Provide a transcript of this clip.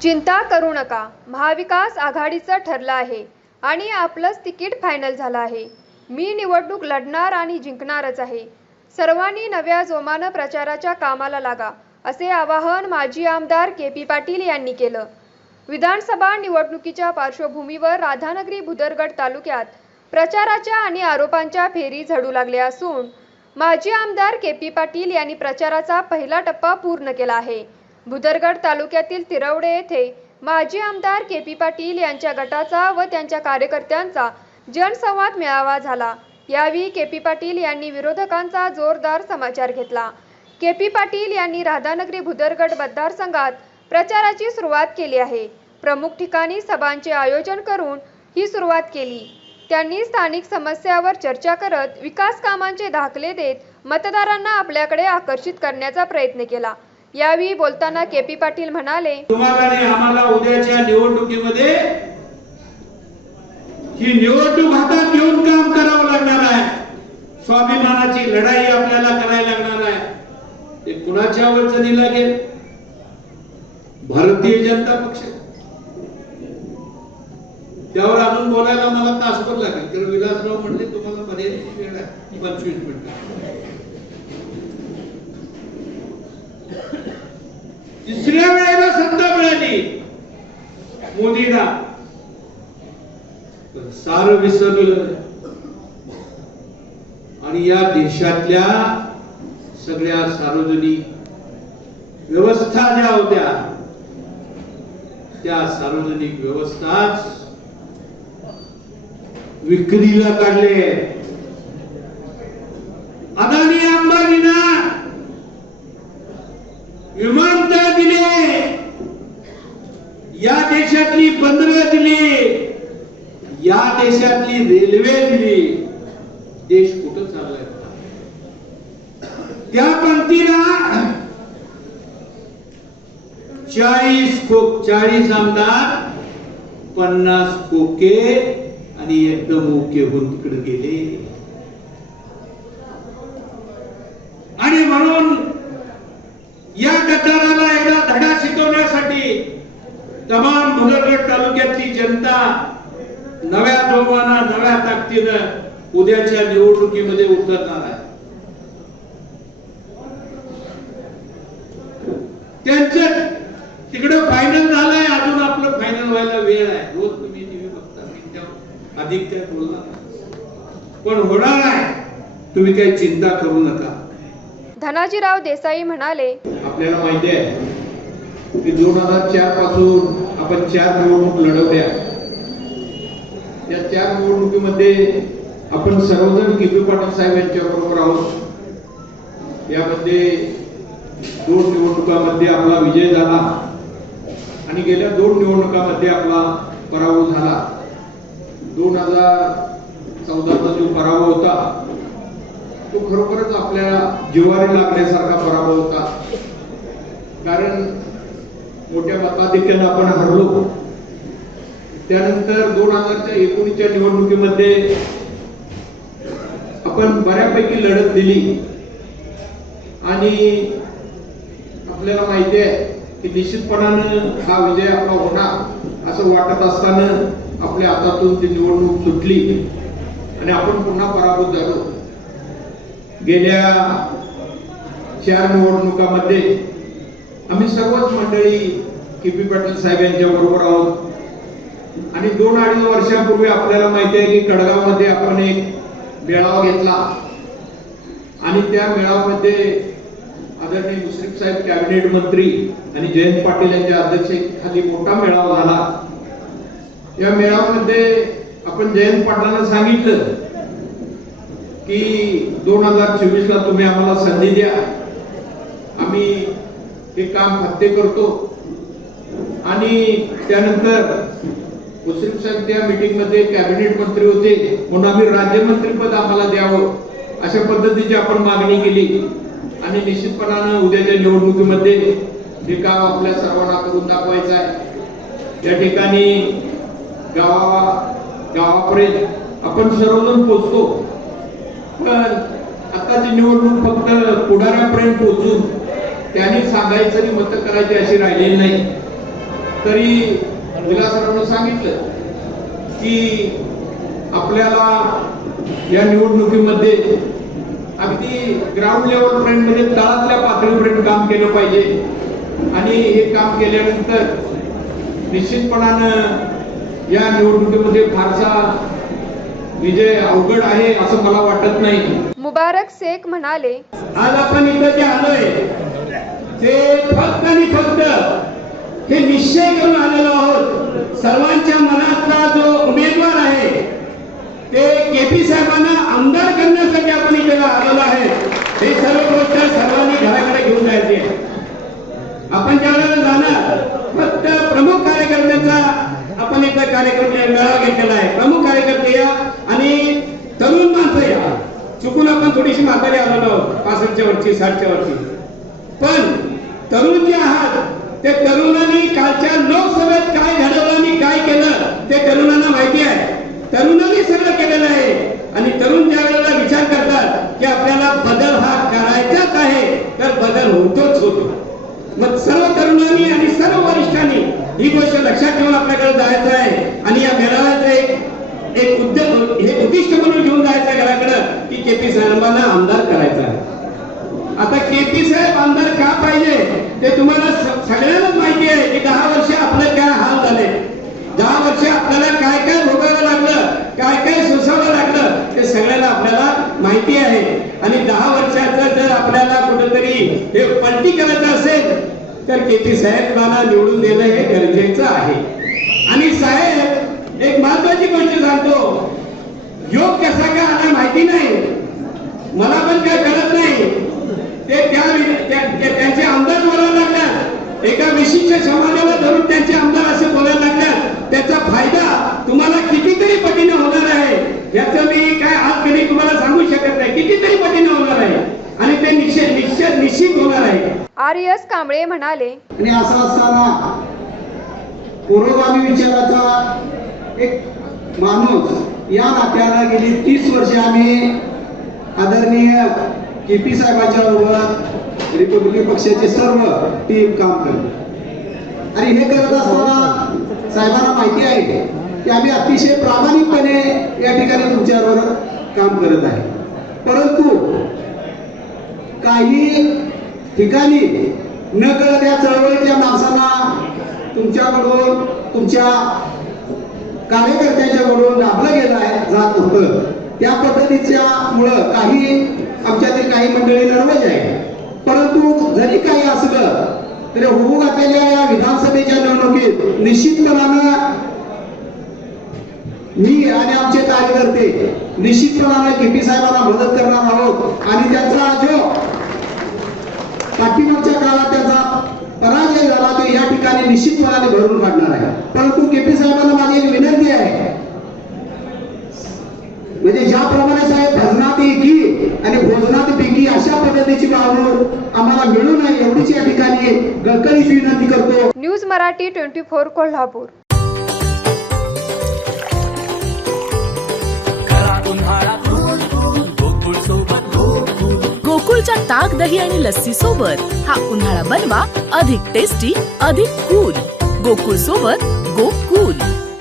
चिंता करू नका. महाविकास आघाडीचं ठरलं आहे आणि आपलंच तिकीट फायनल झालं आहे. मी निवडणूक लढणार आणि जिंकणारच आहे. सर्वांनी नव्या जोमानं प्रचाराच्या कामाला लागा असे आवाहन माजी आमदार के पी पाटील यांनी केलं. विधानसभा निवडणुकीच्या पार्श्वभूमीवर राधानगरी भुदरगड तालुक्यात प्रचाराच्या आणि आरोपांच्या फेरी झडू लागल्या असून माजी आमदार के पी पाटील यांनी प्रचाराचा पहिला टप्पा पूर्ण केला आहे. भुदरगड तालुक्यातील तिरवडे येथे माजी आमदार के पी पाटील यांच्या गटाचा व त्यांच्या कार्यकर्त्यांचा जनसंवाद मेळावा झाला. यावेळी के पी पाटील यांनी विरोधकांचा जोरदार समाचार घेतला. के पी पाटील यांनी राधानगरी भुदरगड मतदारसंघात प्रचाराची सुरुवात केली आहे. प्रमुख ठिकाणी सभांचे आयोजन करून ही सुरुवात केली. त्यांनी स्थानिक समस्यावर चर्चा करत विकास कामांचे दाखले देत मतदारांना आपल्याकडे आकर्षित करण्याचा प्रयत्न केला. यावेळी बोलताना के पी पाटील म्हणाले तुम्हाला आम्हाला उद्याच्या निवडणुकीमध्ये ही निवडणूक हातात घेऊन काम करावं लागणार आहे. स्वाभिमानाची लढाई आपल्याला करायला लागणार आहे. ते कुणाच्या अडचणी लागेल? भारतीय जनता पक्ष. त्यावर अजून बोलायला मला तासभर लागेल. कारण विलासराव म्हणले तुम्हाला मर्यादित वेळ आहे. पंचवीस मिनिट. तिसऱ्या वेळेला सत्ता मिळाली. मोदीला सार विसरलं आणि या देशातल्या सगळ्या सार्वजनिक व्यवस्था ज्या होत्या त्या सार्वजनिक व्यवस्थाच विक्रीला काढले. अदानी अंबानीना विमानतळ दिले या देशातली बंदरं दिली या देशातली रेल्वे दिली. देश कुठं चाललाय? त्या पंक्तीला चाळीस खोक चाळीस आमदार पन्नास कोके आणि एकदम ओके होऊन तिकडे गेले. आणि म्हणून या गटाराला एकदा धडा शिकवण्यासाठी तमाम भुदरगड तालुक्यातली जनता नव्या जोमाना नव्या ताकदीनं उद्याच्या निवडणुकीमध्ये उतरणार आहे. त्यांचं तिकडं फायनल झालंय अजून आपलं फायनल व्हायला वेळ आहे. रोज तुम्ही टीव्ही बघता मी त्या अधिक काय बोलणार. पण होणार आहे. तुम्ही काही चिंता करू नका. धनाजीराव देसाई म्हणाले आपल्याला माहिती आहे की दोन हजार चारपासून आपण चार निवडणूक लढवल्या. या चार निवडणुकीमध्ये आपण सर्वजण किपी पाटील साहेब यांच्या बरोबर आहोत. यामध्ये दोन निवडणुकामध्ये आपला विजय झाला आणि गेल्या दोन निवडणुकामध्ये आपला पराभव झाला. दोन हजार चौदाचा जो पराभव होता. तो खरोखरच आपल्या जिवारी लागण्यासारखा पराभव होता. कारण मोठ्या मताधिक्यानं आपण हरलो. त्यानंतर दोन हजारच्या एकोणीसच्या निवडणुकीमध्ये आपण बऱ्यापैकी लढत दिली. आणि आपल्याला माहिती आहे की निश्चितपणानं हा विजय आपला होणार असं वाटत असताना आपल्या हातातून ती निवडणूक सुटली. आणि आपण पुन्हा पराभूत झालो. गेल्या चार निवडणुकामध्ये आम्ही सर्वच मंडळी के पी पाटील साहेब यांच्या बरोबर आहोत. आणि दोन अडीच वर्षापूर्वी आपल्याला माहिती आहे की कडगावमध्ये आपण एक मेळावा घेतला. आणि त्या मेळाव्यामध्ये आदरणीय मुश्रीफ साहेब कॅबिनेट मंत्री आणि जयंत पाटील यांच्या अध्यक्षतेखाली मोठा मेळावा झाला. या मेळाव्यामध्ये आपण जयंत पाटलांना सांगितलं की दोन हजार चोवीस ला तुम्ही आम्हाला संधी द्या. आम्ही हे काम फत्ते करतो. आणि त्यानंतर मुस्लिम साहेब त्या मीटिंगमध्ये कॅबिनेट मंत्री होते. म्हणून आम्ही राज्यमंत्रीपद आम्हाला द्यावं अशा पद्धतीची आपण मागणी केली. आणि निश्चितपणानं उद्याच्या निवडणुकीमध्ये हे काम आपल्या सर्वांना करून दाखवायचं आहे. या ठिकाणी गावा गावापर्यंत आपण सर्वजण पोचतो पण आताची निवडणूक फक्त पुढाऱ्यापर्यंत पोहोचून त्यांनी सांगायचं आणि मतं करायची अशी राहिलेली नाही. तरी विलासरावनं सांगितलं की आपल्याला या निवडणुकीमध्ये अगदी ग्राउंड लेवल पर्यंत म्हणजे तळातल्या पातळीपर्यंत काम केलं पाहिजे. आणि हे काम केल्यानंतर निश्चितपणानं या निवडणुकीमध्ये फारसा विजय अवघड आहे असं मला वाटत नाही. मुबारक शेख म्हणाले आज आपण इथं जे आलोय ते फक्त आणि फक्त हे निश्चय करून आलेलो सर्वांच्या मनातला जो उमेदवार आहे ते के पी साहेबांना आमदार करण्यासाठी आपण इकडे आलेलो आहे. हे सर्व गोष्ट सर्वांनी घराकडे घेऊन जायचे आपण ज्या वेळेला जाणार फक्त प्रमुख कार्यकर्त्यांचा आपण एकदा कार्यक्रम मेळावा घेतलेला आहे. प्रमुख कार्यकर्ते या आणि तरुण माणसं या. चुकून आपण थोडीशी म्हातारी आलेलो आहोत पासष्टच्या वरची साठच्या वरची पण तरुण जे आहात ते तरुणांनी कालच्या लोकसभेत काय झालं ते तरुणांना माहिती आहे. तरुणांनी सगळं केलेलं आहे. आणि तरुण ज्या वेळेला विचार करतात की आपल्याला बदल हा करायचाच आहे तर बदल होतोच होतो. मग सर्व तरुणांनी आणि सर्व वरिष्ठांनी ही गोष्ट लक्षात ठेवून आपल्याकडे जायचं आहे. आणि या मेळाव्याचं एक एक उद्योग हे उद्दिष्ट म्हणून घेऊन जायचं आहे घराकडं की के पी साहेबांना आमदार करायचं आहे. आता के पी साहेब आमदार का पाहिजे ते तुम्हाला सगळ्यांनाच माहिती आहे की दहा वर्ष आपलं काय हाल झाले दहा वर्ष आपल्याला काय काय भोगावं लागलं काय काय सोसावं लागलं ते सगळ्यांना आपल्याला माहिती आहे आणि पक्षाचं जर आपल्याला कुठंतरी हे पलटी करायचं असेल तर केपी साहेबांना निवडून देणं हे गरजेचं आहे. आणि साहेब एक महत्वाची गोष्ट सांगतो. योग कसा का आला माहिती नाही. मला पण काय कळत नाही. ते त्या त्यांचे आमदार बोलायला लागतात एका विशिष्ट समाजाला धरून त्यांचे आमदार असे बोलायला लागतात त्याचा फायदा तुम्हाला कितीतरी पटीने होणार आहे याचं मी काय आज कधी तुम्हाला सांगू शकत नाही कितीतरी पटीने होणार आहे आणि ते निश्चित निश्चित निश्चित होणार आहे आर एस कांबळे म्हणाले आणि असं असताना पुरोगामी विचाराचा एक माणूस या नात्याला गेली तीस वर्षे आम्ही आदरणीय के पी साहेबांच्या बरोबर रिपब्लिकन पक्षाचे सर्व टीम काम करतो. आणि हे करत असताना साहेबांना माहिती आहे की आम्ही अतिशय प्रामाणिकपणे या ठिकाणी तुमच्याबरोबर काम करत आहे. परंतु काही ठिकाणी न कळत या चळवळीच्या माणसांना तुमच्याकडून तुमच्या कार्यकर्त्यांच्याकडून दाबलं गेलं आहे जात होतं त्या पद्धतीच्या मुळं काही आमच्यातील काही मंडळी नर्वज आहे परंतु जरी काही असलं तरी होऊ घातलेल्या या विधानसभेच्या निवडणुकीत निश्चितपणानं मी आणि आमचे कार्यकर्ते के पी साहेबांना मदत करणार आहोत आणि त्यांचा जो पाठीमागच्या काळात त्याचा पराजय झाला तो या ठिकाणी निश्चितपणाने भरून काढणार आहे. परंतु केपी साहेबांना माझी एक विनंती आहे. म्हणजे ज्याप्रमाणे साहेब भजनात एकी आणि भोजनात पैकी अशा पद्धतीची वागणूक आम्हाला मिळू नये एवढीच या ठिकाणी कळकळीची विनंती करतो. News Marathi twenty four Kolhapur. खरा उन्हाळा गोकुळच्या ताक दही आणि लस्सी सोबत हा उन्हाळा बनवा अधिक टेस्टी अधिक कूल गोकुळ सोबत गोकुल.